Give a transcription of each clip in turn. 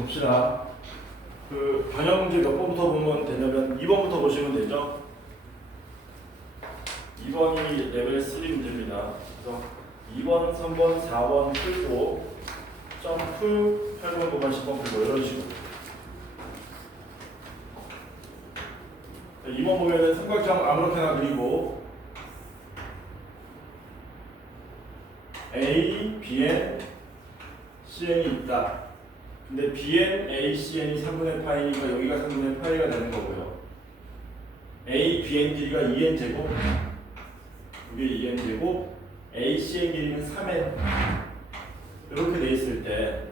봅시다. 그 변형 문제 몇 번부터 보면 되냐면 2번부터 보시면 되죠. 2번이 레벨 3 문제입니다. 그래서 2번, 3번, 4번 풀고 점프 8번, 9번, 10번 풀고 이런 식으로. 2번 보면은 삼각형 아무렇게나 그리고 A, Bn, Cn이 있다. 근데 Bn, A, Cn이 3분의 파이니까 여기가 3분의 파이가 되는 거고요. A, Bn 길이가 2n 제곱, 이게 2n 제곱, A, Cn 길이는 3n. 이렇게 돼 있을 때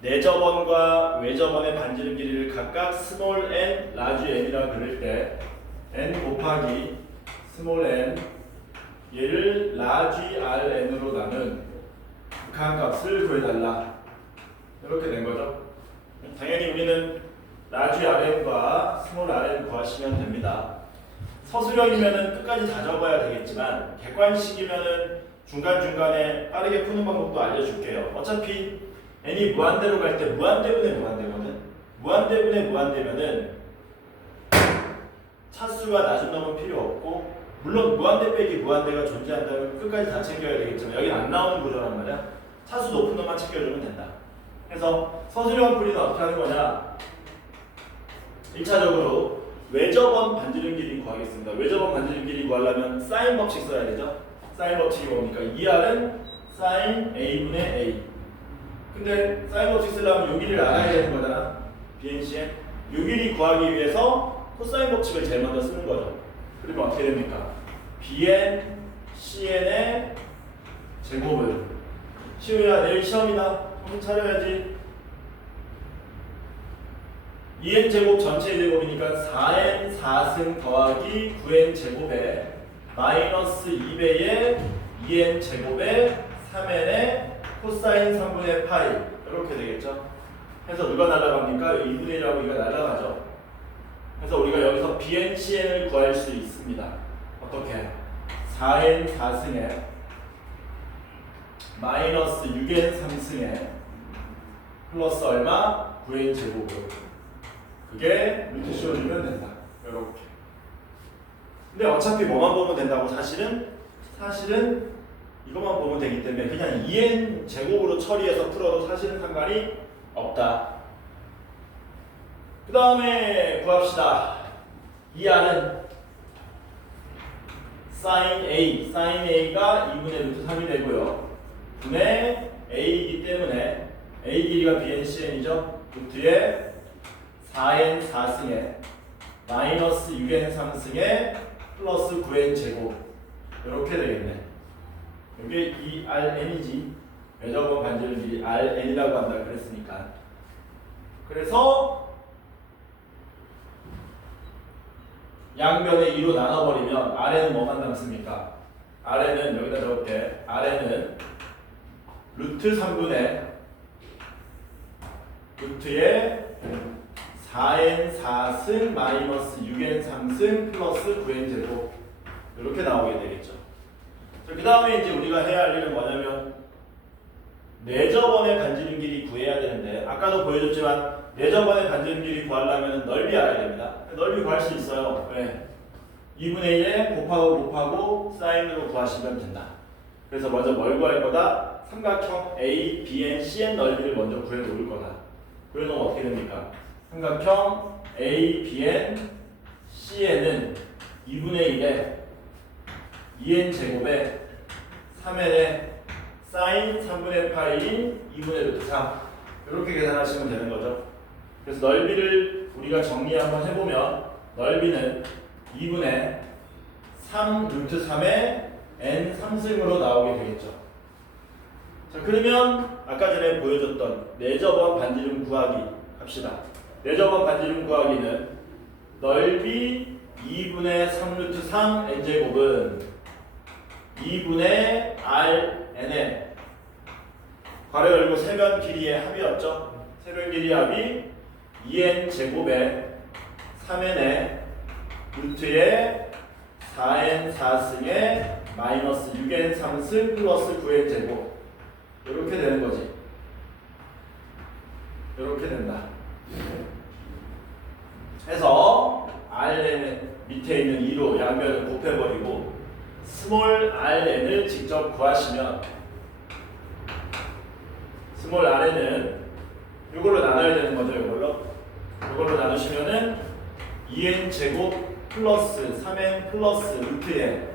내저번과 외저번의 반지름 길이를 각각 스몰 n, 라지 n이라 그럴 때 n 곱하기 스몰 n 얘를 라지 rn으로 나눈 극한값을 구해달라. 이렇게 된 거죠. 당연히 우리는 라지 rn과 스몰 rn 구하시면 됩니다. 서술형이면은 끝까지 다 적어야 되겠지만 객관식이면은 중간중간에 빠르게 푸는 방법도 알려줄게요. 어차피 n이 무한대로 갈 때 무한대분의 무한대거든. 무한대분의 무한대면은 차수가 낮은 놈은 필요 없고, 물론 무한대 빼기 무한대가 존재한다면 끝까지 다 챙겨야 되겠지만 여기는 안 나오는 구조란 말이야. 차수 높은 놈만 챙겨주면 된다. 그래서 서술형 풀이는 어떻게 하는 거냐? 1차적으로 외저번 반지름 길이 구하겠습니다. 외저번 반지름 길이 구하려면 사인 법칙 써야 되죠. 사인 법칙이 뭡니까? 2r은 사인 a분의 a. 근데 사인 법칙 쓰려면 요 길이를 알아야 되는 거잖아. BNCN. 요 길이 구하기 위해서 코사인 법칙을 제일 먼저 쓰는 거죠. 그러면 어떻게 됩니까? BN, CN의 제곱을. 시우야, 내일 시험이다. 정신 차려야지. 2n 제곱 전체 제곱이니까 4n 4승 더하기 9n 제곱에 마이너스 2배의 2n 제곱에 3n의 코사인 3분의 파이 이렇게 되겠죠. 해서 누가 날아갑니까? 2분의 1하고 이가 날아가죠. 그래서 우리가 여기서 bn, cn을 구할 수 있습니다. 어떻게? 4n 4승에 마이너스 6n 3승에 플러스 얼마? 9n 제곱으로. 그게 루트 씌워주면 된다. 이렇게. 근데 어차피 뭐만 보면 된다고? 사실은 이것만 보면 되기 때문에 그냥 2n 제곱으로 처리해서 풀어도 사실은 상관이 없다. 그 다음에 구합시다. 2r은 sin a가 2분의 루트 3이 되고요. 분의 a이기 때문에 a 길이가 bn cn이죠. 루트에 4n 4승에 마이너스 6n 3승에 플러스 9n 제곱 이렇게 되겠네. 이게 2rn이지. 외저번 반지름 길이 rn이라고 한다 그랬으니까. 그래서 양변에 2로 나눠버리면 rn은 뭐만 남습니까? rn은 여기다 적을게. rn은 루트 3분의 루트에 4n 4승 마이너스 6n 3승 플러스 9n 제곱 이렇게 나오게 되겠죠. 그 다음에 이제 우리가 해야 할 일은 뭐냐면 내저번의 반지름 길이 구해야 되는데 아까도 보여줬지만 내저번의 반지름 길이 구하려면 넓이 알아야 됩니다. 넓이 구할 수 있어요. 왜? 2분의 1에 곱하고 사인으로 구하시면 된다. 그래서 먼저 뭘 구할 거다? 삼각형 A, BN, CN 넓이를 먼저 구해 놓을 거다. 구해 놓으면 어떻게 됩니까? 삼각형 A, BN, CN은 2분의 1에 2n 제곱에 3n의 사인 3분의 파이인 2분의 루트 3 이렇게 계산하시면 되는 거죠. 그래서 넓이를 우리가 정리 한번 해보면 넓이는 2분의 3 루트 3의 n 3승으로 나오게 되겠죠. 자, 그러면 아까 전에 보여줬던 내저번 반지름 구하기 합시다. 내저번 반지름 구하기는 넓이 2분의 3 루트 3 n제곱은 2분의 rn의 괄호 열고 세변 길이의 합이었죠. 세변 길이 합이 2n 제곱에 3n의 루트에 4n 4승에 마이너스 6n 3승 플러스 9n 제곱 이렇게 되는 거지. 이렇게 된다. 해서 rn 밑에 있는 2로 양변을 곱해버리고 스몰 rn을 직접 구하시면 스몰 rn은 이걸로 나눠야 되는 거죠. 이걸로 나누시면은 2n 제곱 플러스 3n 플러스 루트에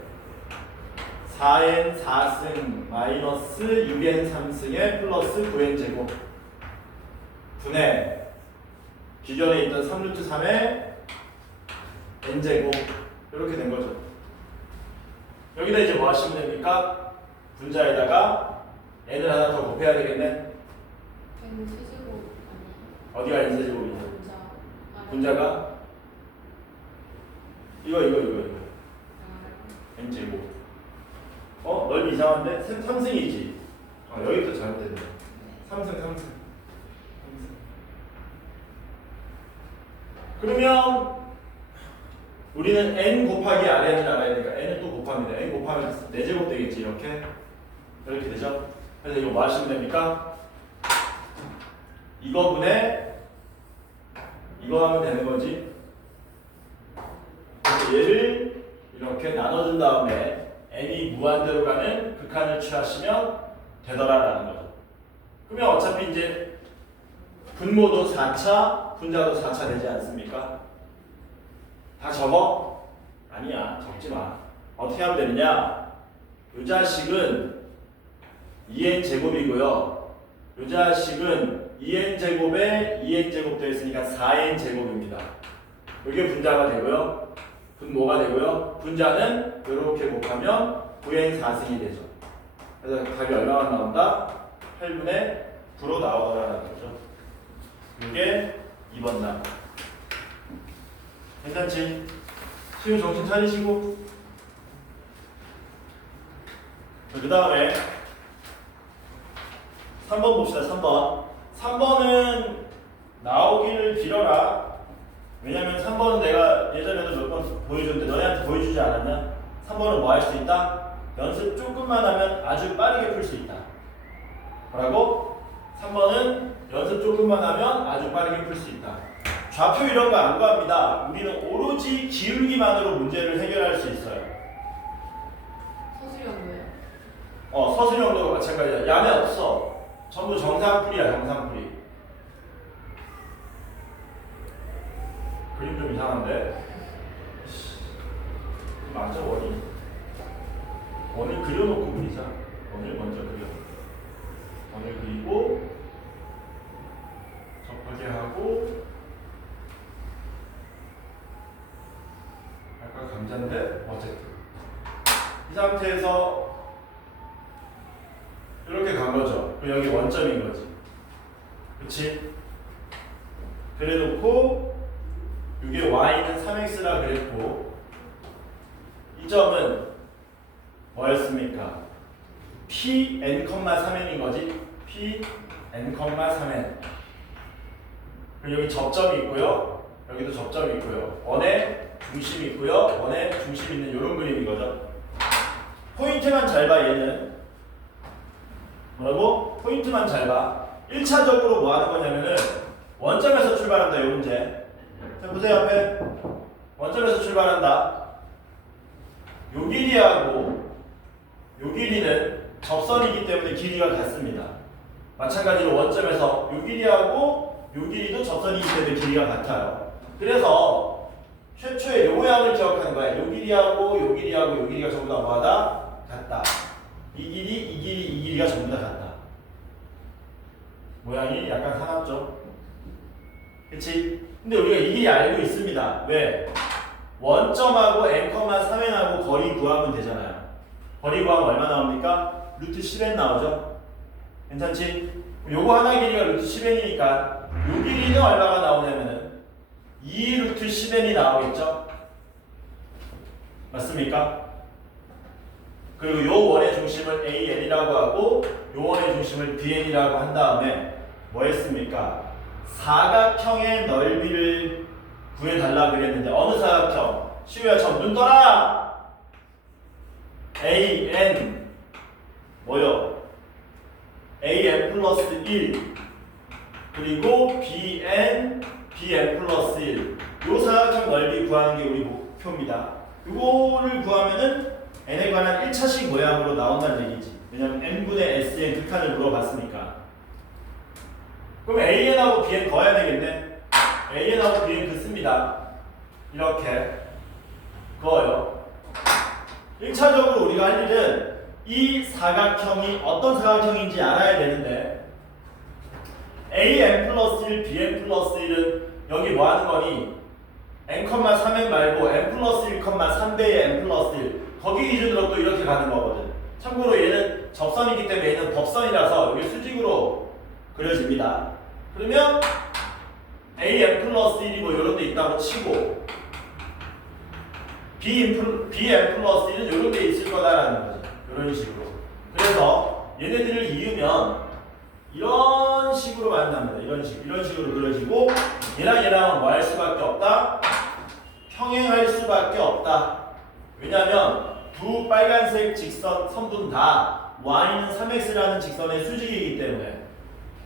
4n 4승 마이너스 6n 3승에 플러스 9n 제곱 분의 기존에 있던 3루트 3에 n제곱 이렇게 된 거죠. 여기다 이제 뭐 하시면 됩니까? 분자에다가 n을 하나 더 곱해야 되겠네. n 세제곱 아니에요? 어디가 n세제곱이냐? 분자. 분자가 이거 n제곱. 넓이 이상한데? 3승이지. 여기도 잘못됐네. 3승. 그러면 우리는 n 곱하기 rn을 알아야 되니까 n을 또 곱합니다. n 곱하면 4제곱 되겠지. 이렇게 되죠. 그래서 이거 뭐 하시면 됩니까? 이거분에 이거 하면 되는 거지. 그래서 얘를 이렇게 나눠준 다음에 n이 무한대로 가는 극한을 취하시면 되더라라는 거죠. 그러면 어차피 이제 분모도 4차, 분자도 4차 되지 않습니까? 다 적어? 아니야, 적지 마. 어떻게 하면 되느냐? 이 자식은 2n 제곱이고요. 이 자식은 2n 제곱에 2n 제곱 되어 있으니까 4n 제곱입니다. 이게 분자가 되고요. 분모가 되고요. 분자는 이렇게 곱하면 9n 4승이 되죠. 그래서 답이 얼마나 나온다? 8분의 9로 나오더라는 거죠. 이게 2번 답. 괜찮지? 지금 정신 차리시고. 그 다음에 3번 봅시다. 3번. 3번은 나오기를 빌어라. 왜냐면 3번은 내가 예전에도 몇 번 보여줬는데 너네한테 보여주지 않았냐? 3번은 뭐 할 수 있다? 연습 조금만 하면 아주 빠르게 풀 수 있다. 뭐라고? 3번은 연습 조금만 하면 아주 빠르게 풀 수 있다. 좌표 이런 거 안 구합니다. 우리는 오로지 기울기만으로 문제를 해결할 수 있어요. 서술형도요? 서술형도 마찬가지야. 야매 없어. 전부 정상풀이야, 정상풀이. 그림 좀 이상한데? 맞아, 원이? 원을 그려놓고 그리자. 원을 먼저 그려. 원을 그리고 접하게 하고 약간 감자인데 어쨌든 이 상태에서 이렇게 간 거죠. 그럼 여기 원점인 거지. 그치? 그래놓고 이게 y는 3x라 그랬고 이 점은 뭐였습니까? pn,3n인 거지. pn,3n. 그리고 여기 접점이 있고요. 여기도 접점이 있고요. 원의 중심이 있고요. 원의 중심 있는 이런 그림인 거죠. 포인트만 잘 봐. 얘는 뭐라고? 포인트만 잘 봐. 1차적으로 뭐 하는 거냐면은 원점에서 출발한다. 이 문제. 자, 보세요. 앞에 원점에서 출발한다. 요 길이하고 요 길이는 접선이기 때문에 길이가 같습니다. 마찬가지로 원점에서 요 길이하고 요 길이도 접선이기 때문에 길이가 같아요. 그래서 최초의 요 모양을 기억하는 거야. 요 길이하고 요 길이하고 요 길이가 전부 다 뭐하다? 같다. 이 길이, 이 길이, 이 길이가 전부 다 같다. 모양이 약간 사납죠? 그치? 근데 우리가 이 길이 알고 있습니다. 왜? 원점하고 n,3n하고 거리 구하면 되잖아요. 거리 구하면 얼마 나옵니까? 루트 10n 나오죠? 괜찮지? 요거 하나 길이가 루트 10n이니까 요 길이는 얼마가 나오냐면은 2 루트 10n이 나오겠죠? 맞습니까? 그리고 요 원의 중심을 AN이라고 하고 요 원의 중심을 BN이라고 한 다음에 뭐 했습니까? 사각형의 넓이를 구해달라 그랬는데 어느 사각형? 시우야 저 눈 떠라! AN 뭐요? AN 플러스 1 그리고 bn 플러스 1. 요 사각형 넓이 구하는 게 우리 목표입니다. 요거를 구하면은 n에 관한 1차식 모양으로 나온다는 얘기지. 왜냐면 n분의 s의 극한을 물어봤으니까. 그럼 an하고 bn 더해야 되겠네. an하고 bn 긋습니다. 이렇게 그어요. 1차적으로 우리가 할 일은 이 사각형이 어떤 사각형인지 알아야 되는데 an 플러스 1, bn 플러스 1은 여기 뭐 하는 거니? n,3n 말고 n 플러스 1, 3배의 n 플러스 1 거기 기준으로 또 이렇게 가는 거거든. 참고로 얘는 접선이기 때문에 얘는 법선이라서 여기 수직으로 그려집니다. 그러면 an 플러스 1이 뭐 이런 데 있다고 치고 bn 플러스 1은 이런 데 있을 거다라는 거죠. 이런 식으로. 그래서 얘네들을 이으면 이런 식으로 만납니다. 이런 식으로 그려지고 얘랑 얘랑은 뭐 할 수밖에 없다? 평행할 수밖에 없다. 왜냐하면 두 빨간색 직선 선분 다 y는 3x라는 직선의 수직이기 때문에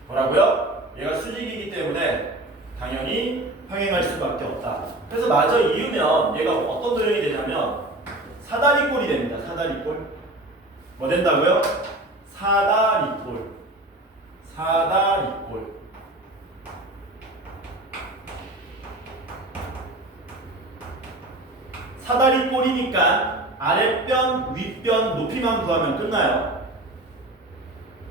뭐라고요? 얘가 수직이기 때문에 당연히 평행할 수밖에 없다. 그래서 마저 이으면 얘가 어떤 도형이 되냐면 사다리꼴이 됩니다. 사다리꼴. 뭐 된다고요? 사다리꼴. 사다리꼴. 사다리꼴이니까 아랫변, 윗변 높이만 구하면 끝나요.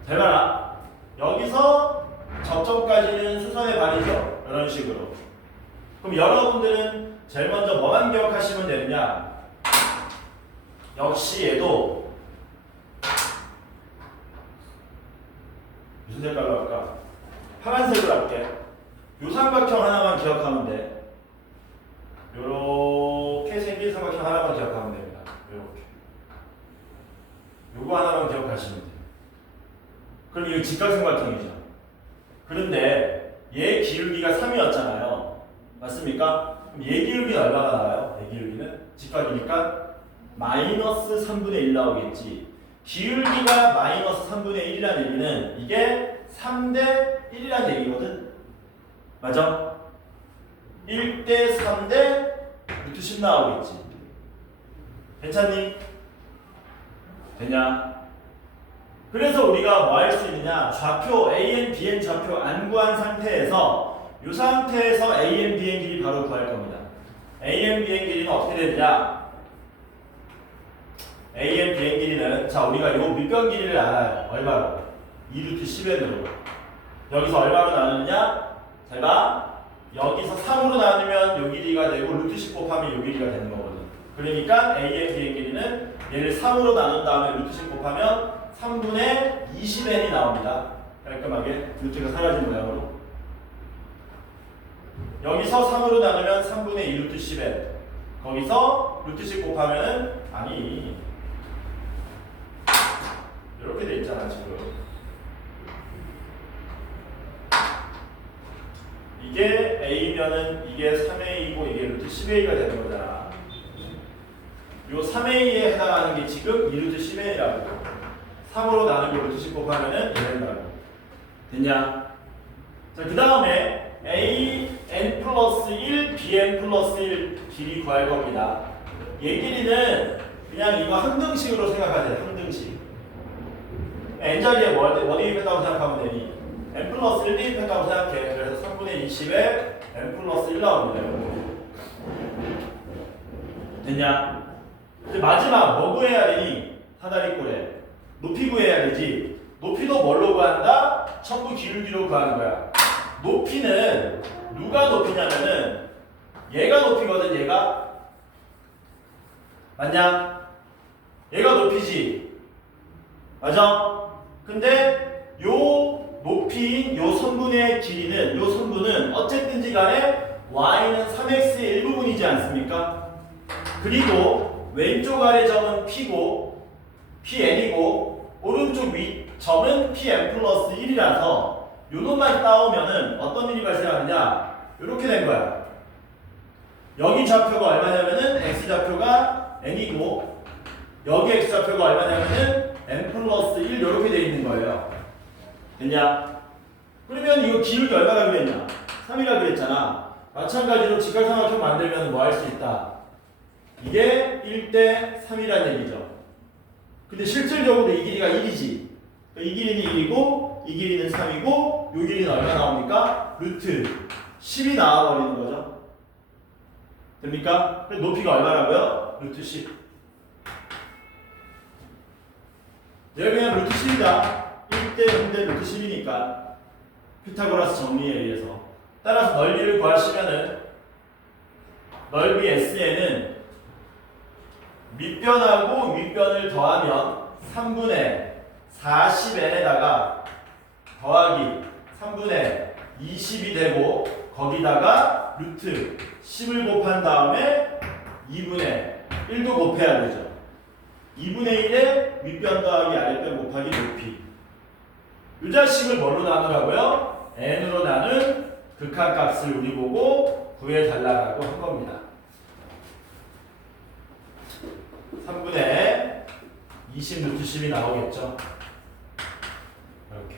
잘 봐라. 여기서 접점까지는 수선의 반이죠. 이런 식으로. 그럼 여러분들은 제일 먼저 뭐만 기억하시면 되느냐? 역시 얘도 무슨 색깔로 할까? 파란색으로 할게. 요 삼각형 하나만 기억하면 돼. 요렇게 생긴 삼각형 하나만 기억하면 됩니다. 요렇게. 요거 하나만 기억하시면 돼요. 그럼 이거 직각삼각형이죠. 그런데 얘 기울기가 3이었잖아요. 맞습니까? 그럼 얘 기울기는 얼마가 나와요? 얘 기울기는 직각이니까 마이너스 3분의 1 나오겠지. 기울기가 마이너스 3분의 1이라는 얘기는 이게 3대 1이라는 얘기거든. 맞아? 1대 3대 루트 10 나오겠지. 괜찮니? 되냐? 그래서 우리가 뭐 할 수 있느냐? 좌표 AN, BN 좌표 안 구한 상태에서 이 상태에서 AN, BN 길이 바로 구할 겁니다. AN, BN 길이는 어떻게 되느냐? AN, BN 길이는 자 우리가 요 밑변 길이를 알아요. 얼마로? 2루트 10n으로. 여기서 얼마로 나누느냐? 잘 봐. 여기서 3으로 나누면 요 길이가 되고 루트 10 곱하면 요 길이가 되는 거거든. 그러니까 AN, BN 길이는 얘를 3으로 나눈 다음에 루트 10 곱하면 3분의 20n이 나옵니다. 깔끔하게 루트가 사라진 모양으로. 여기서 3으로 나누면 3분의 2 루트 10n. 거기서 루트 10 곱하면은 아니 이렇게 돼 있잖아 지금. 이게 A면은 이게 3A이고 이게 루트 10A가 되는 거잖아. 요 3A에 해당하는 게 지금 2루트 10N이라고. 3으로 나누고 루트 10 곱하면은 이런다고. 됐냐? 자, 그 다음에 AN 플러스 1, BN 플러스 1 길이 구할 겁니다. 얘 길이는 그냥 이거 항등식으로 생각하세요. 항등식. N자리에 뭐 대입했다고 생각하면 되니? N 플러스 1 대입했다고 생각해. 그래서 3분의 20에 N 플러스 1 나옵니다. 됐냐? 이제 마지막 뭐 구해야 되니? 사다리꼴에 높이 구해야 되지. 높이도 뭘로 구한다? 전부 기울기로 구하는 거야. 높이는 누가 높이냐면은 얘가 높이거든. 얘가 맞냐? 얘가 높이지. 맞아? 근데 요 높이인 요 선분의 길이는 요 선분은 어쨌든지 간에 y는 3x의 일부분이지 않습니까? 그리고 왼쪽 아래 점은 p고 pn이고 오른쪽 위 점은 pn 플러스 1이라서 요 놈만 따오면은 어떤 일이 발생하느냐? 요렇게 된 거야. 여기 좌표가 얼마냐면은 x좌표가 n이고 여기 x좌표가 얼마냐면은 n 플러스 1 요렇게 돼 있는 거예요. 됐냐? 그러면 이거 기울기 얼마나 그랬냐? 3이라 그랬잖아. 마찬가지로 직각삼각형 만들면 뭐 할 수 있다? 이게 1대 3이라는 얘기죠. 근데 실질적으로 이 길이가 1이지. 이 길이는 1이고 이 길이는 3이고 이 길이는 얼마 나옵니까? 루트 10이 나와버리는 거죠. 됩니까? 그래서 높이가 얼마라고요? 루트 10. 얘가 그냥 루트 10이다. 1대 0대 루트 10이니까 피타고라스 정리에 의해서. 따라서 넓이를 구하시면은 넓이 S에는 밑변하고 윗변을 더하면 3분의 40n에다가 더하기 3분의 20이 되고 거기다가 루트 10을 곱한 다음에 2분의 1도 곱해야 되죠. 2분의 1에 윗변 더하기 아랫변 곱하기 높이. 이 자식을 뭘로 나누라고요? n으로 나눈 극한값을 우리 보고 구해달라고 한 겁니다. 3분의 20 루트 10이 나오겠죠. 이렇게.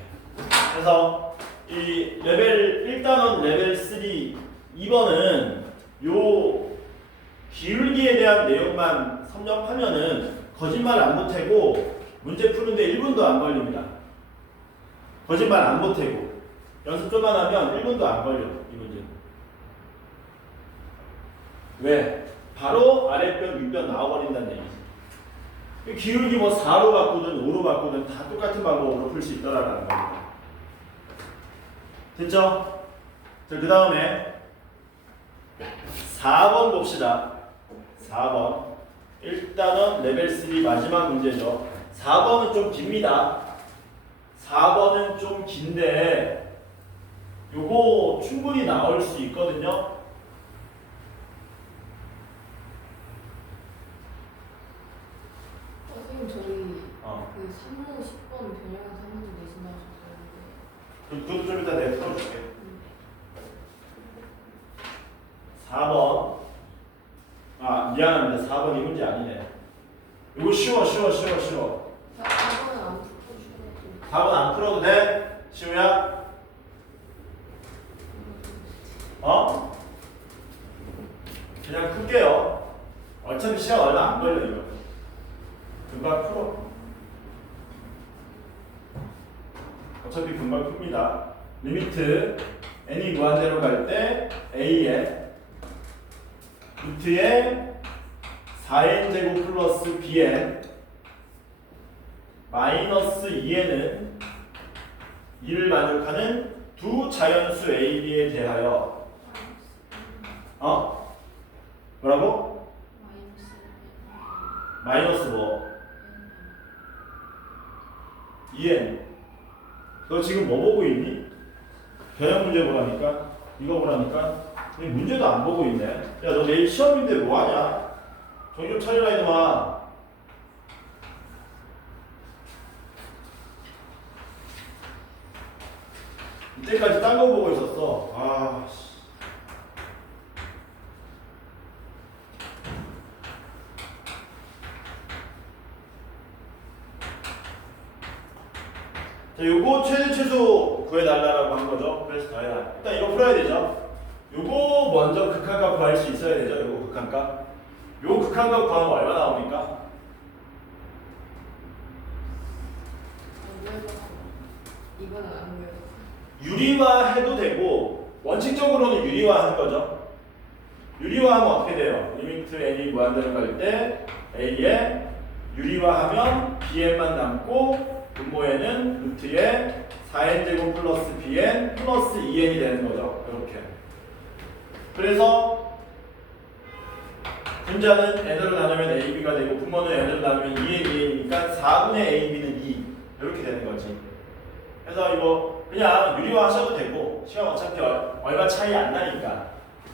그래서 이 레벨 1단원 레벨 3 2번은 요 기울기에 대한 내용만 섭렵하면은 거짓말 안 보태고 문제 푸는데 1분도 안 걸립니다. 거짓말 안 보태고 연습 좀만 하면 1분도 안 걸려 이 문제는. 왜? 바로 아랫변 윗변 나와버린다는 얘기지. 기울기 뭐 4로 바꾸든 5로 바꾸든 다 똑같은 방법으로 풀 수 있더라라는 겁니다. 됐죠? 자, 그 다음에 4번 봅시다. 4번 1단원 레벨 3 마지막 문제죠. 4번은 좀 깁니다. 4번은 좀 긴데 요거 충분히 나올 수 있거든요. 선생님 저희 어. 그 3무 10번 변형한 3문제 내신다고 하셨는데 그것도 좀 이따 내가 풀어줄게. 4번. 아, 미안합니다. 4번 이 문제 아니네. 이거 쉬워. 4번은 안 풀어주셔도 4번 안 풀어도 돼? 시우야? 어? 그냥 풀게요. 어차피 시간 얼마 안 걸려, 이거. 금방 풀어. 어차피 금방 풉니다. 리미트 n이 무한대로 갈 때 a에 루트에 4n 제곱 플러스 bn 마이너스 2n은 2를 만족하는 두 자연수 a, b에 대하여 뭐라고? 마이너스 뭐? 2n. 너 지금 뭐 보고 있니? 변형 문제 보라니까? 이거 보라니까? 근데 문제도 안 보고 있네. 야, 너 내일 시험인데 뭐하냐? 정신 좀 차리라 이놈아. 이때까지 딴 거 보고 있었어. 아, 씨. 자, 요거 최소 구해달라고 한 거죠. 그래서 더해라. 일단 이거 풀어야 되죠. 요거 먼저 극한값 구할 수 있어야 되죠. 요거 극한값. 요 극한값 구하면 얼마 나옵니까? 안 구해서 이거는 안 구해서 유리화해도 되고 원칙적으로는 유리화하는 거죠. 유리화하면 어떻게 돼요? 리미트 n이 무한대로 갈 때 a에 유리화하면 bn만 남고 분모에는 루트에 4n 제곱 플러스 bn 플러스 2n이 되는 거죠. 이렇게. 그래서 분자는 n으로 나누면 ab가 되고 분모는 n으로 나누면 2의 2n이니까 4분의 ab는 2 이렇게 되는 거지. 그래서 이거 그냥 유리화 하셔도 되고 시간 어차피 얼마 차이 안 나니까.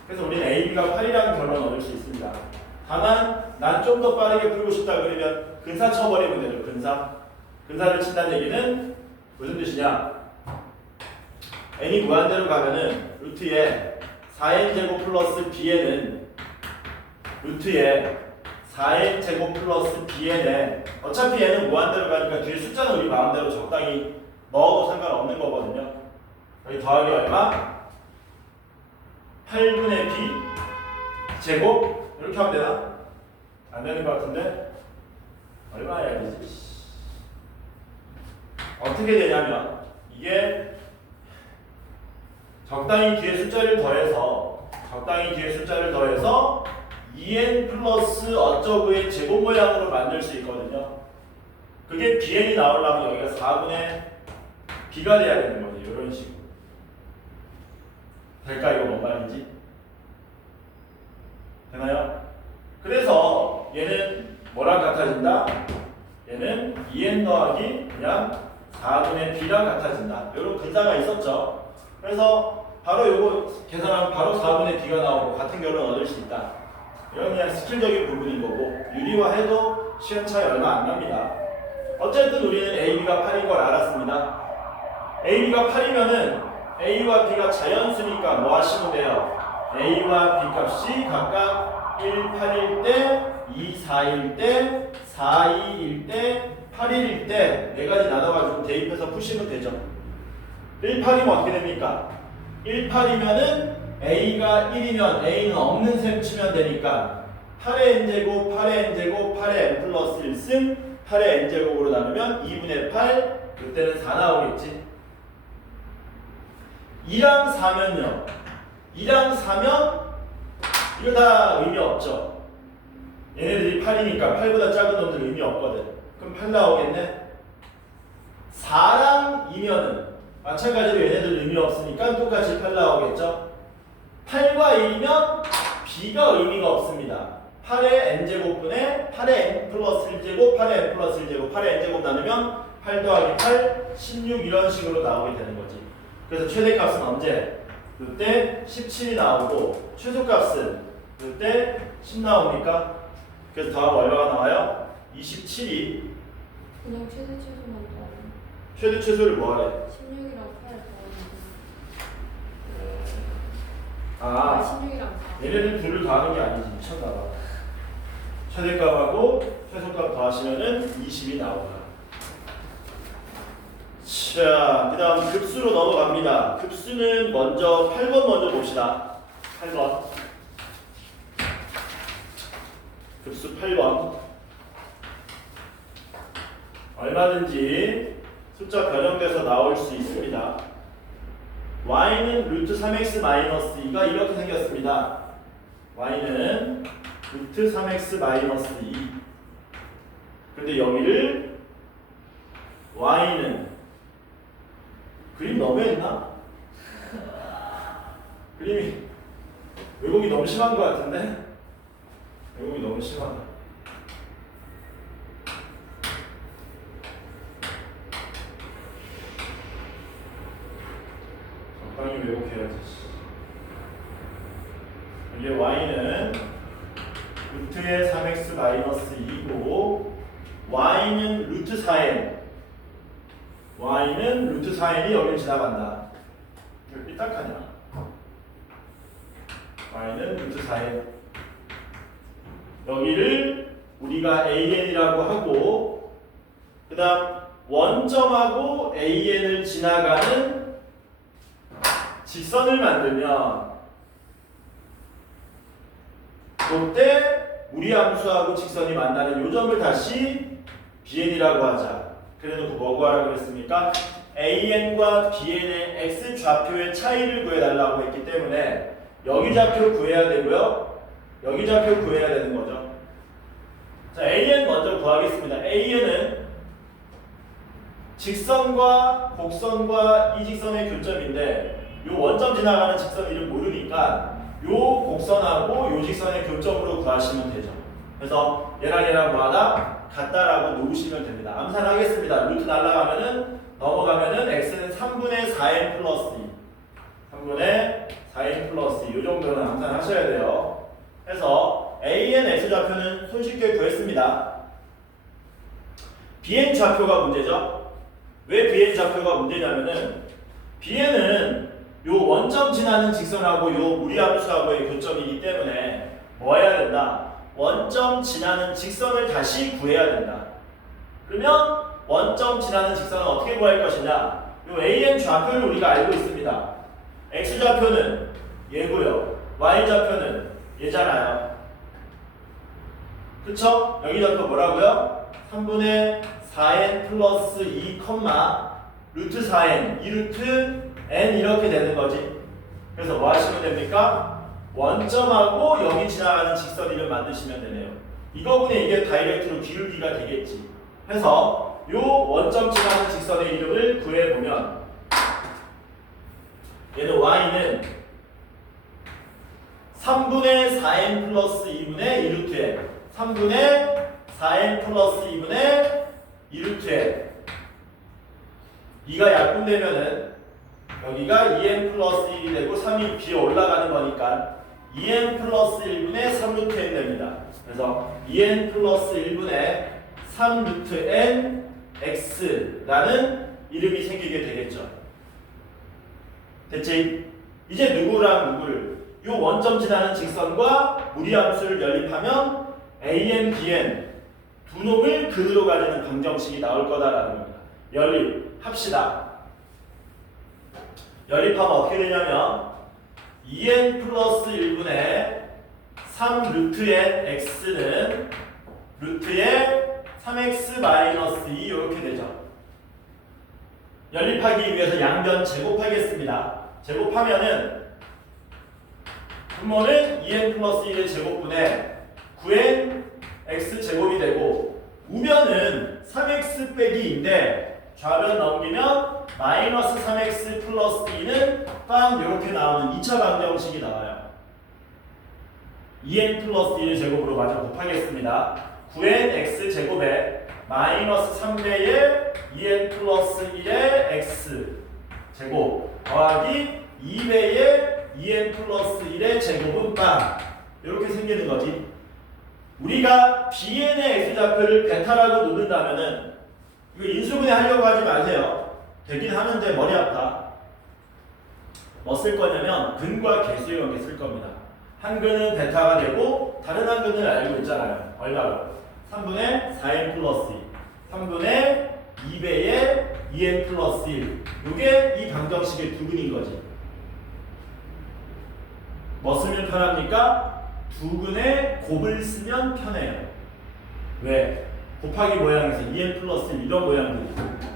그래서 우리는 ab가 8이라는 결론을 얻을 수 있습니다. 다만 난 좀 더 빠르게 풀고 싶다 그러면 근사 쳐버리면 되죠. 근사를 친다는 얘기는 무슨 뜻이냐? n이 무한대로 가면은 루트에 4n 제곱 플러스 bn은 루트에 4n 제곱 플러스 bn에 어차피 n은 무한대로 가니까 뒤에 숫자는 우리 마음대로 적당히 넣어도 상관없는 거거든요. 여기 더하기 얼마? 8분의 b 제곱 이렇게 하면 되나? 안 되는 것 같은데 얼마 해야 되지? 어떻게 되냐면 이게 적당히 뒤에 숫자를 더해서 2n 플러스 어쩌고의 제곱 모양으로 만들 수 있거든요. 그게 bn이 나오려면 여기가 4분의 b가 돼야 되는 거죠. 이런 식으로. 될까? 이거 뭔 말인지? 되나요? 그래서 얘는 뭐랑 같아진다? 얘는 2n 더하기 그냥 4분의 b랑 같아진다. 이런 근사가 있었죠. 그래서 바로 요거 계산하면 바로 4분의 b가 나오고 같은 결론 얻을 수 있다. 이건 그냥 스킬적인 부분인 거고 유리화해도 시간 차이 얼마 안 납니다. 어쨌든 우리는 a, b가 8인 걸 알았습니다. a, b가 8이면은 a와 b가 자연수니까 뭐 하시면 돼요? a와 b 값이 각각 1, 8일 때, 2, 4일 때, 4, 2일 때, 8일일 때 네 가지 나눠가지고 대입해서 푸시면 되죠. 1, 8이면 어떻게 됩니까? 1, 8이면은 a가 1이면 a는 없는 셈 치면 되니까 8의 n제곱, 8의 n제곱, 8의 n 플러스 1승 8의 n제곱으로 나누면 2분의 8 그때는 4 나오겠지. 2랑 4면요. 2랑 4면 이거 다 의미 없죠. 얘네들이 8이니까 8보다 작은 놈들 의미 없거든. 그럼 8 나오겠네. 4랑 2면은 마찬가지로 얘네들 의미 없으니까 똑같이 8 나오겠죠. 8과 1이면 b가 의미가 없습니다. 8의 n제곱분의 8의 n 플러스 1제곱 8의 n 플러스 1제곱 8의 n제곱 나누면 8 더하기 8 16 이런 식으로 나오게 되는 거지. 그래서 최대값은 언제? 그때 17이 나오고 최소값은 그때 10 나옵니까? 그래서 더하면 얼마가 나와요? 27이 그냥 최소만 더하면 최대 최소를 뭐하래? 16이랑 8 더하면 아 16이랑 4 얘네들 둘을 더하는 게 아니지. 미쳤나봐. 최대값하고 최소값 더하시면은 20이 나오다. 자, 그 다음 급수로 넘어갑니다. 급수는 먼저 8번 먼저 봅시다. 8번. 급수 8번. 얼마든지 숫자 변형돼서 나올 수 있습니다. y는 루트 3x 마이너스 2가 이렇게 생겼습니다. y는 루트 3x 마이너스 2. 그런데 여기를 y는 그림 너무 했나? 그림이 왜곡이 너무 심한 것 같은데? 왜곡이 너무 심하다. 적당히 왜곡해야지. 이게 y는 루트의 3x 마이너스 2고 y는 루트 4n y는 루트 4n이 여기를 지나간다. 왜 삐딱하냐? y는 루트 4n 여기를 우리가 an이라고 하고 그 다음 원점하고 an을 지나가는 직선을 만들면 그때 무리함수하고 직선이 만나는 요 점을 다시 bn이라고 하자. 그래놓고 뭐 구하라고 했습니까? an과 bn의 x 좌표의 차이를 구해달라고 했기 때문에 여기 좌표 구해야 되고요. 여기 좌표 구해야 되는 거죠. 자, an 먼저 구하겠습니다. an은 직선과 곡선과 이 직선의 교점인데 요 원점 지나가는 직선 이름 모르니까 요 곡선하고 요 직선의 교점으로 구하시면 되죠. 그래서 얘랑 뭐하다? 같다라고 놓으시면 됩니다. 암산하겠습니다. 루트 날라가면은 넘어가면은 x는 3분의 4n 플러스 2 3분의 4n 플러스 2 요 정도는 암산하셔야 돼요. 그래서 an x좌표는 손쉽게 구했습니다. bn 좌표가 문제죠. 왜 bn 좌표가 문제냐면은 bn은 요 원점 지나는 직선하고 요 무리함수하고의 교점이기 때문에 뭐 해야 된다? 원점 지나는 직선을 다시 구해야 된다. 그러면 원점 지나는 직선은 어떻게 구할 것이냐? 요 AN 좌표를 우리가 알고 있습니다. X 좌표는 얘고요. Y 좌표는 얘잖아요. 그쵸? 여기 좌표 뭐라고요? 3분의 4n 플러스 2, 루트 4n, 2루트 n 이렇게 되는 거지. 그래서 뭐 하시면 됩니까? 원점하고 여기 지나가는 직선 이름 만드시면 되네요. 이거분에 이게 다이렉트로 기울기가 되겠지. 해서 요 원점 지나가는 직선의 이름을 구해보면 얘는 y는 3분의 4n 플러스 2분의 2루트 n 3분의 4n 플러스 2분의 2루트 n 2가 약분되면은 여기가 2n 플러스 1이 되고 3이 비어 올라가는 거니까 2n 플러스 1분의 3루트 n 됩니다. 그래서 2n 플러스 1분의 3루트 n x라는 이름이 생기게 되겠죠. 됐지? 이제 누구랑 누구를 요 원점 지나는 직선과 무리함수를 연립하면 an, bn 두 놈을 근으로 가지는 방정식이 나올 거다라는 겁니다. 연립합시다. 연립하면 어떻게 되냐면 2n 플러스 1분의 3 루트 n x는 루트의 3x 마이너스 2 이렇게 되죠. 연립하기 위해서 양변 제곱하겠습니다. 제곱하면은 분모는 2n 플러스 1의 제곱분에 9n x 제곱이 되고 우변은 3x 빼기 2인데 좌변 넘기면 마이너스 3x 플러스 2는 빵 이렇게 나오는 2차 방정식이 나와요. 2n 플러스 1의 제곱으로 마저 곱하겠습니다. 9n x 제곱에 마이너스 3배의 2n 플러스 1의 x 제곱 더하기 2배의 2n 플러스 1의 제곱은 빵 이렇게 생기는 거지. 우리가 bn의 x좌표를 베타라고 놓는다면은 이거 인수분해 하려고 하지 마세요. 되긴 하는데 머리 아파. 뭐 쓸 거냐면 근과 개수의 관계 쓸 겁니다. 한 근은 베타가 되고 다른 한 근을 알고 있잖아요. 얼마로? 3분의 4n 플러스 2 3분의 2배의 2n 플러스 1 이게 이 방정식의 두 근인 거지. 뭐 쓰면 편합니까? 두 근의 곱을 쓰면 편해요. 왜? 곱하기 모양에서 2n 플러스 1 이런 모양들이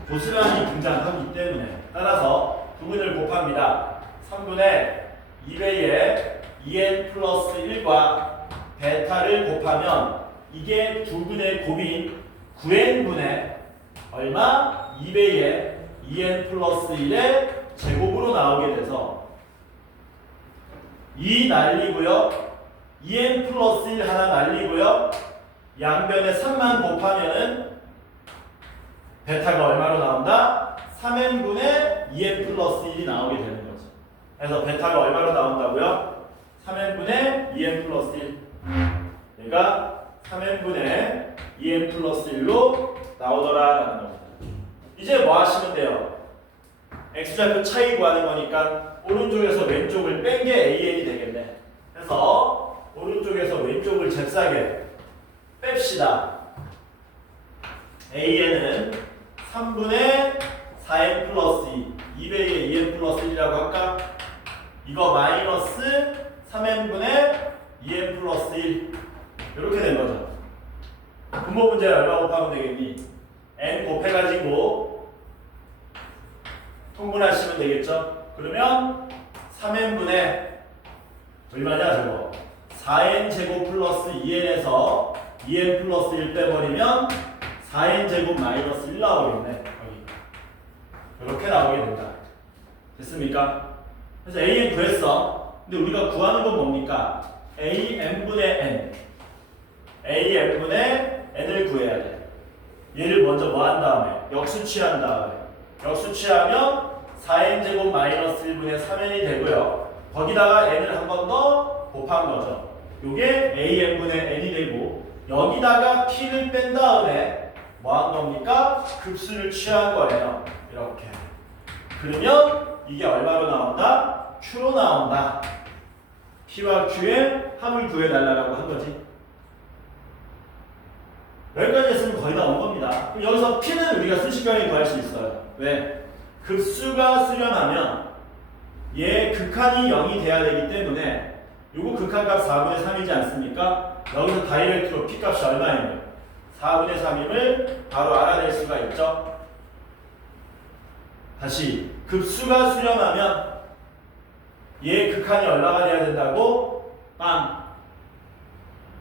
고스란히 등장하기 때문에 따라서 두 근을 곱합니다. 3분의 2배의 2n 플러스 1과 베타를 곱하면 이게 두 근의 곱인 9n분의 얼마? 2배의 2n 플러스 1의 제곱으로 나오게 돼서 2 날리고요. 2n 플러스 1 하나 날리고요. 양변에 3만 곱하면은 베타가 얼마로 나온다? 3n분의 2n 플러스 1이 나오게 되는 거죠. 그래서 베타가 얼마로 나온다고요? 3n분의 2n 플러스 1 얘가 3n분의 2n 플러스 1로 나오더라라는 겁니다. 이제 뭐 하시면 돼요? x좌표 차이 구하는 거니까 오른쪽에서 왼쪽을 뺀 게 an이 되겠네. 그래서 오른쪽에서 왼쪽을 잽싸게 뺍시다. an은 3분의 4n 플러스 2 2배의 2n 플러스 1이라고 할까? 이거 마이너스 3n분의 2n 플러스 1 이렇게 된 거죠. 분모 문제 얼마 곱하면 되겠니? n 곱해가지고 통분하시면 되겠죠? 그러면 3n분의 얼마냐 저거? 4n 제곱 플러스 2n에서 2n 플러스 1 빼버리면 4n 제곱 마이너스 1 나오겠네. 여기 이렇게 나오게 된다. 됐습니까? 그래서 an 구했어. 근데 우리가 구하는 건 뭡니까? an분의 n an분의 n을 구해야 돼. 얘를 먼저 뭐 한 다음에 역수 취한 다음에 역수 취하면 4n 제곱 마이너스 1분의 3n이 되고요. 거기다가 n을 한 번 더 곱한 거죠. 요게 an분의 n이 되고 여기다가 p를 뺀 다음에 뭐 한 겁니까? 급수를 취한 거예요. 이렇게. 그러면 이게 얼마로 나온다? q로 나온다. p와 q의 합을 구해달라고 한 거지. 여기까지 했으면 거의 다 온 겁니다. 그럼 여기서 p는 우리가 순식간에 구할 수 있어요. 왜? 급수가 수렴하면 얘 극한이 0이 돼야 되기 때문에 요거 극한값 4분의 3이지 않습니까? 여기서 다이렉트로 P값이 얼마예요? 4분의 3임을 바로 알아낼 수가 있죠. 다시 급수가 수렴하면 얘 극한이 얼마가 돼야 된다고? 빵.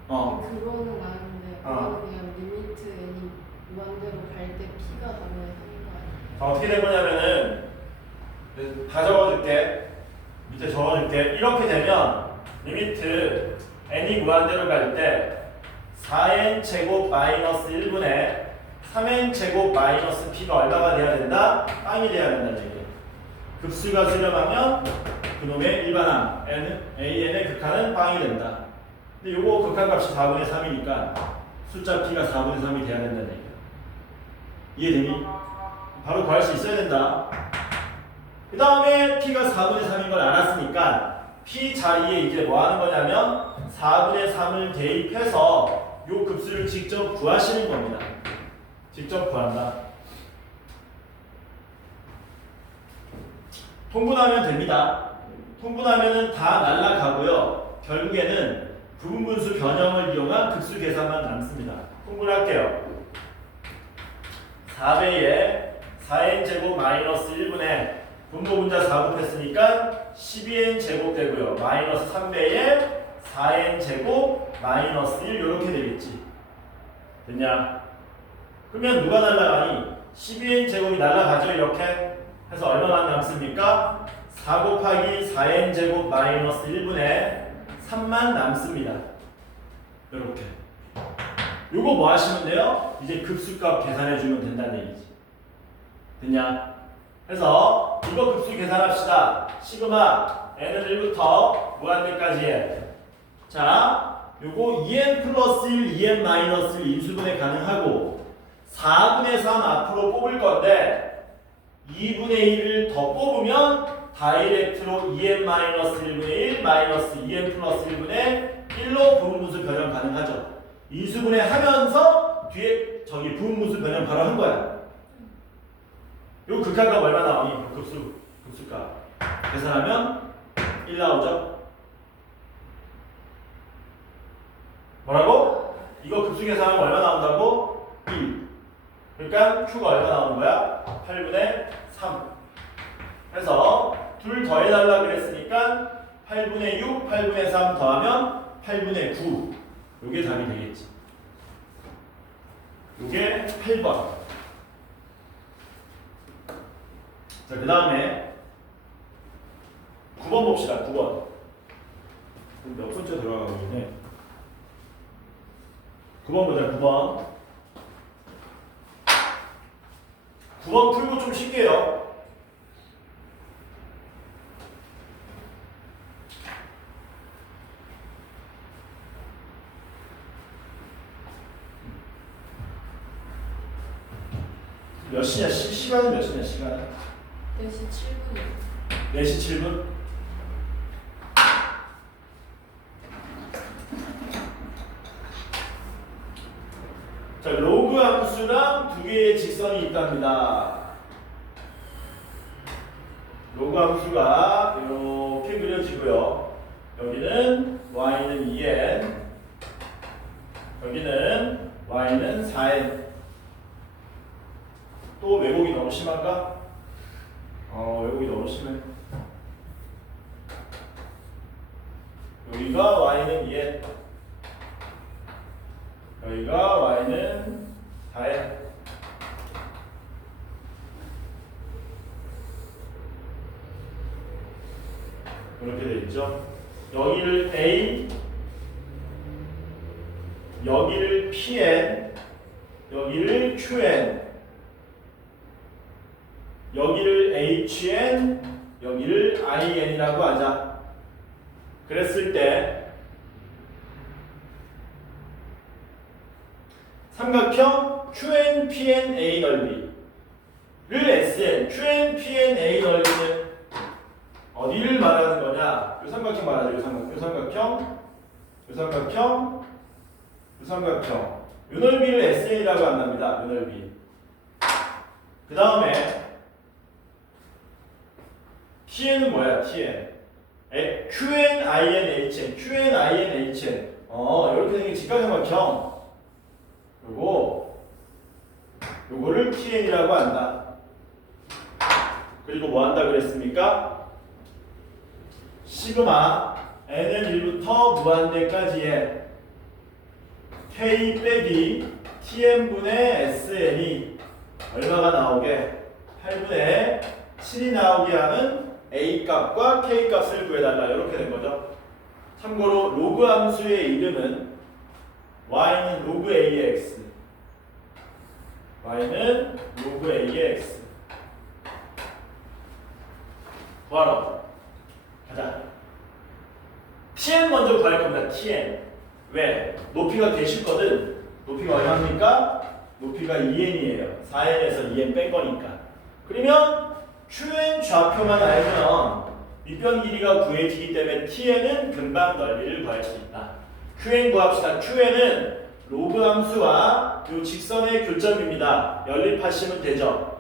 그거는 아는데 어. 그거는 그냥 리미트 n이 무한대로 갈 때 P가 4분의 3인 거 아니에요? 어떻게 된 거냐면은 다 적어줄게. 밑에 적어줄게. 이렇게 되면 리미트 n이 무한대로 갈 때 4n 제곱 마이너스 1분의 3n 제곱 마이너스 p가 얼마가 돼야 된다? 빵이 돼야 된다는 얘기예요. 급수가 수렴하면 그놈의 일반항 an의 극한은 빵이 된다. 근데 요거 극한값이 4분의 3이니까 숫자 p가 4분의 3이 돼야 된다는 얘기예요. 이해되니? 바로 구할 수 있어야 된다. 그 다음에 p가 4분의 3인 걸 알았으니까 p 자리에 이제 뭐 하는 거냐면 4분의 3을 대입해서 요 급수를 직접 구하시는 겁니다. 직접 구한다. 통분하면 됩니다. 통분하면은 다 날라가고요. 결국에는 부분분수 변형을 이용한 급수 계산만 남습니다. 통분할게요. 4배에 4n 제곱 마이너스 1분의 분모분자 4곱했으니까 12n 제곱 되고요. 마이너스 3배에 4n 제곱 마이너스 1 이렇게 되겠지. 됐냐? 그러면 누가 날라가니? 12n 제곱이 날라가죠. 이렇게 해서 얼마만 남습니까? 4 곱하기 4n 제곱 마이너스 1분의 3만 남습니다. 이렇게. 요거 뭐 하시면 돼요? 이제 급수값 계산해주면 된다는 얘기지. 됐냐? 그래서 이거 급수 계산합시다. 시그마 n은 1부터 무한대까지 해. 자, 요거 2n 플러스 1, 2n 마이너스 1 인수분해 가능하고 4분의 3 앞으로 뽑을 건데 2분의 1을 더 뽑으면 다이렉트로 2n 마이너스 1분의 1 마이너스 2n 플러스 1분의 1로 부분분수 변형 가능하죠. 인수분해 하면서 뒤에 저기 부분분수 변형 바로 한 거야. 요 극한값 얼마 나오니? 급수값 계산하면 1 나오죠. 뭐라고? 이거 급수 계산하면 얼마 나온다고? 1. 그러니까 Q가 얼마 나오는 거야? 8분의 3. 그래서 둘 더해달라 그랬으니까 8분의 6, 8분의 3 더하면 8분의 9. 요게 답이 되겠지. 요게 8번. 자, 그 다음에 9번 봅시다. 9번. 몇 번째 들어가고 있네. 9번 보자. 9번. 9번 풀고 좀 쉴게요. 몇 시냐? 시간은 몇 시냐? 시간은? 4시 7분이요. 4시 7분? 자, 로그 함수랑 두 개의 직선이 있답니다. 로그 함수가 이렇게 그려지고요. 여기는 y는 2n, 여기는 y는 4n. 또 왜곡이 너무 심한가? 왜곡이 너무 심해. 여기가 y는 2n, 여기가 y는 4n. 이렇게 돼 있죠. 여기를 a, 여기를 pn, 여기를 qn, 여기를 hn, 여기를 in이라고 하자. 그랬을 때 삼각형 qn, pn, a 넓이를 sn, qn, pn, a 넓이는 어디를 말하는 거냐? 이 삼각형 말하죠. 이 삼각형, 이 삼각형, 이 삼각형. 이 넓이를 SN이라고 한답니다. 이 넓이. 그 다음에 tn은 뭐야? tn. qn, inhn, qn, inhn. 이렇게 되는 게 직각삼각형. 요거를 tn이라고 한다. 그리고 뭐 한다 그랬습니까? 시그마 n은 1부터 무한대까지의 k 빼기 tn분의 sn이 얼마가 나오게? 8분의 7이 나오게 하는 a 값과 k 값을 구해달라. 이렇게 된 거죠. 참고로 로그 함수의 이름은 y는 로그 ax, y는 로그 ax. 구하러 가자. tn 먼저 구할 겁니다. tn. 왜? 높이가 개 쉽거든. 높이가 얼마입니까? 높이가 2n이에요. 4n에서 2n 뺀 거니까. 그러면 qn 좌표만 알면 밑변 길이가 구해지기 때문에 tn은 금방 넓이를 구할 수 있다. qn 구합시다. qn은 로그 함수와 이 직선의 교점입니다. 연립하시면 되죠.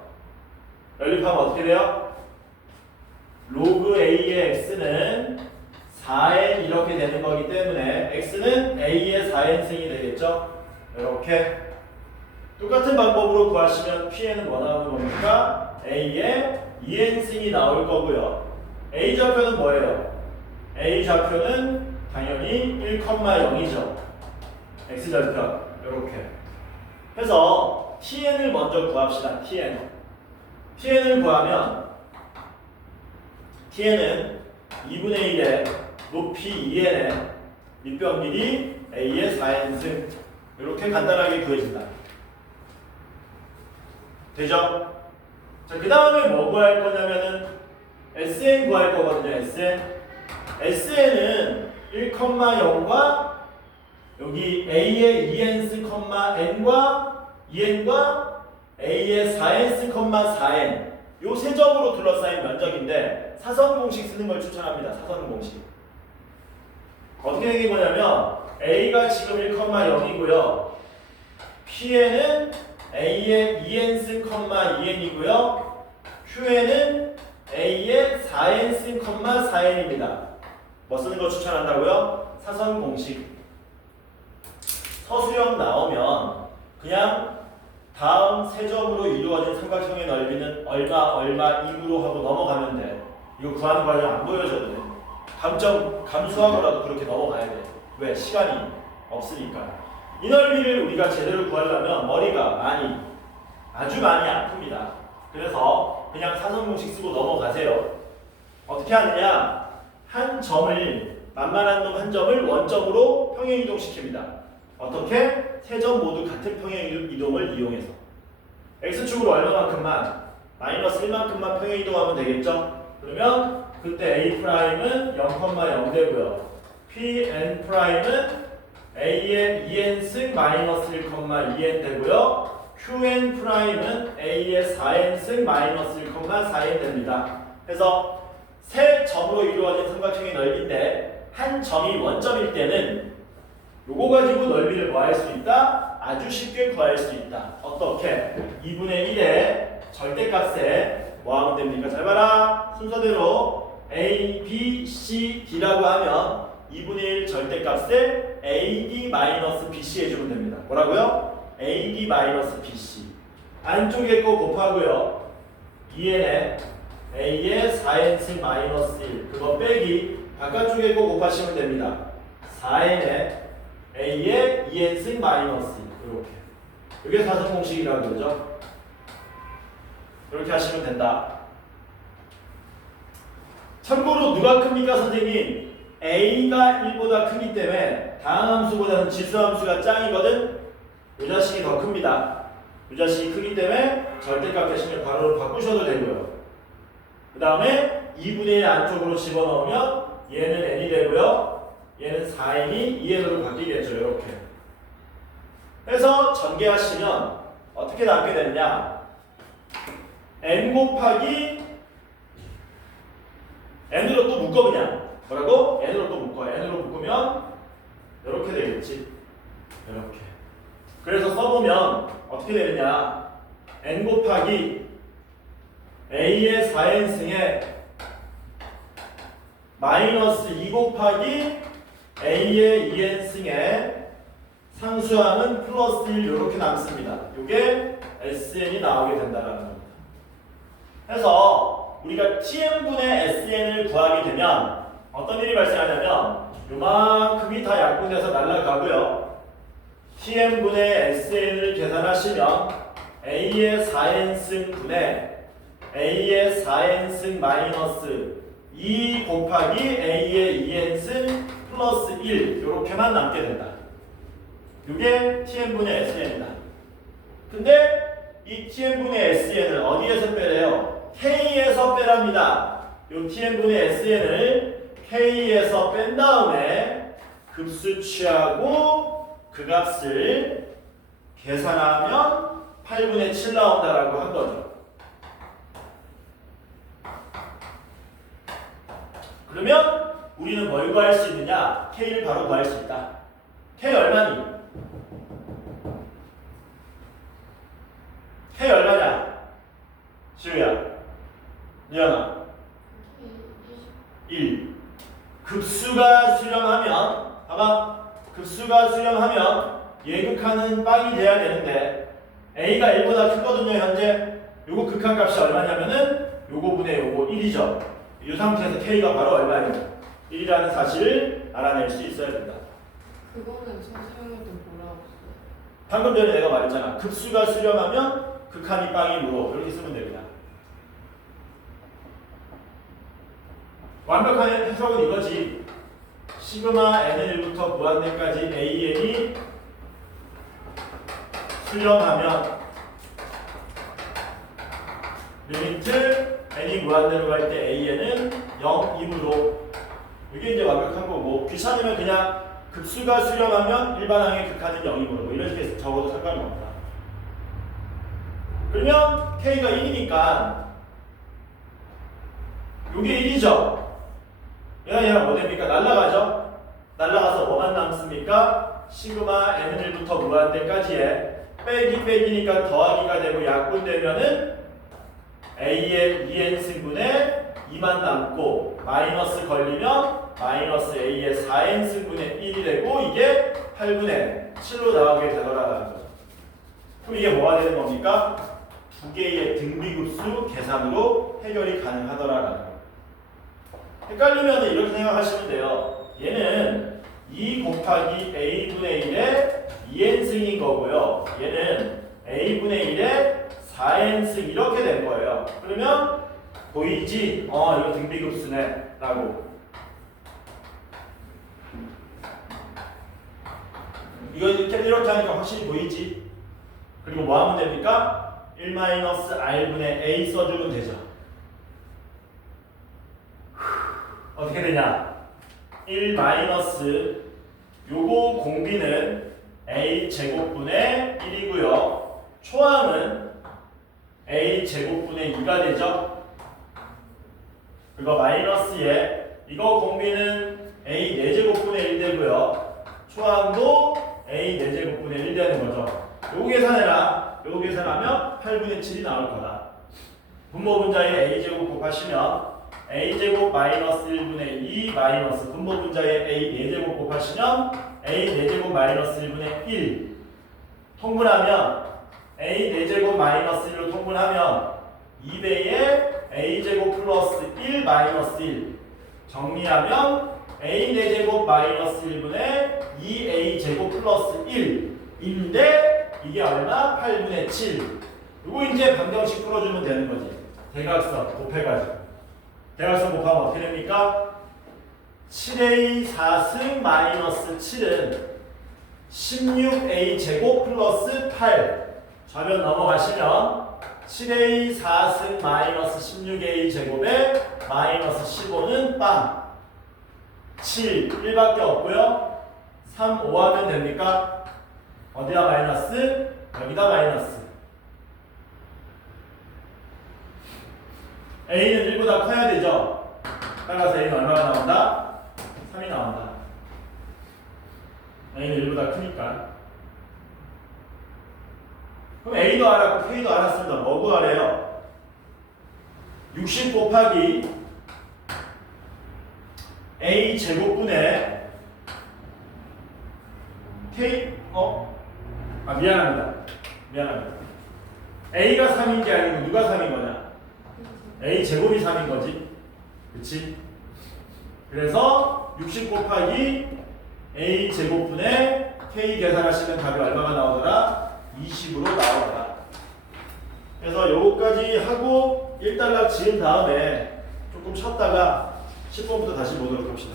연립하면 어떻게 돼요? 로그 a의 x는 4n 이렇게 되는 거기 때문에 x는 a의 4n승이 되겠죠. 이렇게 똑같은 방법으로 구하시면 pn은 뭐 나오는 겁니까? a의 2n승이 나올 거고요. a 좌표는 뭐예요? a 좌표는 당연히 1,0이죠. x 좌표 이렇게 해서 tn을 먼저 구합시다. tn을 구하면 tn은 2분의 1의 높이 2n의 밑변 길이 a의 4n승 이렇게 간단하게 구해진다. 되죠? 자, 그 다음에 뭐 구할 거냐면은 SN 구할 거거든요. SN은 1,0과 여기 A의 2n스, N과 2n과 A의 4n스, 4n 요 세 점으로 둘러싸인 면적인데 사선 공식 쓰는 걸 추천합니다. 사선 공식. 어떻게 되는 거냐면 A가 지금 1,0이고요. Pn은 A의 2n승, 2n이고요. Qn은 A의 4n승, 4n입니다. 뭐 쓰는 거 추천한다고요? 사선 공식. 서술형 나오면 그냥 다음 세 점으로 이루어진 삼각형의 넓이는 얼마 2구로 하고 넘어가면 돼. 이거 구하는 과정 안 보여줘도 돼. 감점 감수하고라도 그렇게 넘어가야 돼. 왜? 시간이 없으니까. 이 넓이를 우리가 제대로 구하려면 머리가 아주 많이 아픕니다. 그래서 그냥 사선 공식 쓰고 넘어가세요. 어떻게 하느냐? 한 점을 만만한 놈 한 점을 원점으로 평행 이동시킵니다. 어떻게? 세 점 모두 같은 평행 이동을 이용해서 x축으로 얼마만큼만? 마이너스 1만큼만 평행 이동하면 되겠죠? 그러면 그때 A'은 0,0 되고요. Pn' 은 A의 2n승 마이너스 1,2n 되고요. Qn' A의 4n승 마이너스 1,4n 됩니다. 그래서 세 점으로 이루어진 삼각형의 넓이인데 한 점이 원점일 때는 요거 가지고 넓이를 구할 수 있다? 아주 쉽게 구할 수 있다. 어떻게? 2분의 1의 절대값에 뭐 하면 됩니까? 잘 봐라. 순서대로 A, B, C, D라고 하면 2분의 1 절대값에 AD-BC 해주면 됩니다. 뭐라고요? AD-BC. 안쪽에 거 곱하고요. 2n에 A의 4n승 마이너스 1 그거 빼기 바깥쪽에 거 곱하시면 됩니다. 4n에 A의 2n승 마이너스 1 이렇게. 이게 사선 공식이라고 그러죠. 이렇게 하시면 된다. 참고로 누가 큽니까 선생님? A가 1보다 크기 때문에 다항 함수보다는 지수 함수가 짱이거든. 이 자식이 더 큽니다. 이 자식이 크기 때문에 절대값 대신에 괄호로 바꾸셔도 되고요. 그 다음에 2분의 1 안쪽으로 집어넣으면 얘는 n이 되고요. 얘는 4n이 2n으로 바뀌겠죠. 이렇게 해서 전개하시면 어떻게 나오게 되느냐? n 곱하기 n으로 또 묶어 그냥. 뭐라고? n으로 또 묶어. n으로 묶으면 이렇게 되겠지. 이렇게. 그래서 써보면 어떻게 되느냐? n 곱하기 a의 4n승에 마이너스 2 곱하기 a의 2n승의 상수항은 플러스 1 이렇게 남습니다. 이게 sn이 나오게 된다는 겁니다. 그래서 우리가 tn분의 sn을 구하게 되면 어떤 일이 발생하냐면 요만큼이 다 약분돼서 날아가고요. tn분의 sn을 계산하시면 a의 4n승 분의 a의 4n승 마이너스 2 곱하기 a의 2n승 플러스 1 이렇게만 남게 된다. 이게 tn분의 sn이다. 근데 이 tn분의 sn을 어디에서 빼래요? k에서 빼랍니다. 이 tn분의 sn을 k에서 뺀 다음에 급수 취하고 그 값을 계산하면 8분의 7 나온다라고 한 거죠. 그러면 우리는 뭘 구할 수 있느냐? K를 바로 구할 수 있다. K 얼마니? K 얼마냐? 지우야, 리안아. 1. 급수가 수렴하면, 봐봐. 급수가 수렴하면 예극하는 빵이 돼야 되는데 A가 1보다 크거든요, 현재. 요거 극한 값이 얼마냐면은 요거분의 요거 1이죠. 이 상태에서 K가 바로 얼마예요? 1이라는 사실을 알아낼 수 있어야 된다. 그거는 선생님도 뭐라고 써요? 방금 전에 내가 말했잖아. 급수가 수렴하면 극한이 빵이므로 이렇게 쓰면 됩니다. 완벽한 해석은 이거지. 시그마 n1부터 무한대까지 an이 수렴하면 리미트 n이 무한대로 갈 때 an은 0, 2으로 이게 이제 완벽한 거고 귀찮으면 그냥 급수가 수렴하면 일반항의 극한은 0이므로 뭐 이렇게 적어도 상관이 없다. 그러면 k가 1이니까 이게 1이죠. 얘랑 뭐 됩니까? 날라가죠? 날라가서 뭐만 남습니까? 시그마 n1부터 무한대까지에 빼기니까 더하기가 되고 약분되면은 a의 2n승분의 2만 남고 마이너스 걸리면 마이너스 a의 4n승분의 1이 되고 이게 8분의 7로 나오게 되더라라는 거죠. 그럼 이게 뭐가 되는 겁니까? 두 개의 등비급수 계산으로 해결이 가능하더라라는 거예요. 헷갈리면 이렇게 생각하시면 돼요. 얘는 2 곱하기 a분의 1의 2n승인 거고요. 얘는 a분의 1의 4n승 이렇게 된 거예요. 그러면 보이지? 이거 등비급수네 라고. 이거 이렇게 하니까 확실히 보이지? 그리고 뭐 하면 됩니까? 1-r분의 a 써주면 되죠. 어떻게 되냐? 1 마이너스 요거 공비는 a 제곱분의 1이고요. 초항은 a 제곱분의 2가 되죠. 그리고 마이너스에 이거 공비는 a 4제곱분의 1 되고요. 초항도 a 4제곱분의 1 되는 거죠. 요거 계산해라. 요거 계산하면 8분의 7이 나올 거다. 분모분자에 a제곱 곱하시면 a제곱 마이너스 1분의 2 마이너스 분모분자에 a 4제곱 곱하시면 a 4제곱 마이너스 1분의 1 통분하면 a 4제곱 마이너스 1로 통분하면 2배의 a제곱 플러스 1 마이너스 1 정리하면 a 4제곱 마이너스 1분의 2a제곱 플러스 1인데 이게 얼마? 8분의 7 이거 이제 방정식 풀어주면 되는 거지. 대각선 곱해가지고 대각선 곱하면 어떻게 됩니까? 7a 4승 마이너스 7은 16a 제곱 플러스 8 좌변 넘어가시면 7a 4승 마이너스 16a 제곱에 마이너스 15는 빵 7, 1밖에 없고요. 3, 5 하면 됩니까? 어디다 마이너스? 여기다 마이너스. a는 1보다 커야 되죠? 따라서 a는 얼마가 나온다? 3이 나온다. a는 1보다 크니까. 그럼 a도 알았고 k도 알았습니다. 뭐 구하래요? 60 곱하기 A 제곱분의 K 미안합니다. A가 3인 게 아니고 누가 3인 거냐? A 제곱이 3인 거지. 그치? 그래서 60 곱하기 A 제곱분의 K 계산하시면 답이 얼마가 나오더라? 20으로 나오더라. 그래서 요거까지 하고 1단락 지은 다음에 조금 쉬었다가 10번부터 다시 보도록 합시다.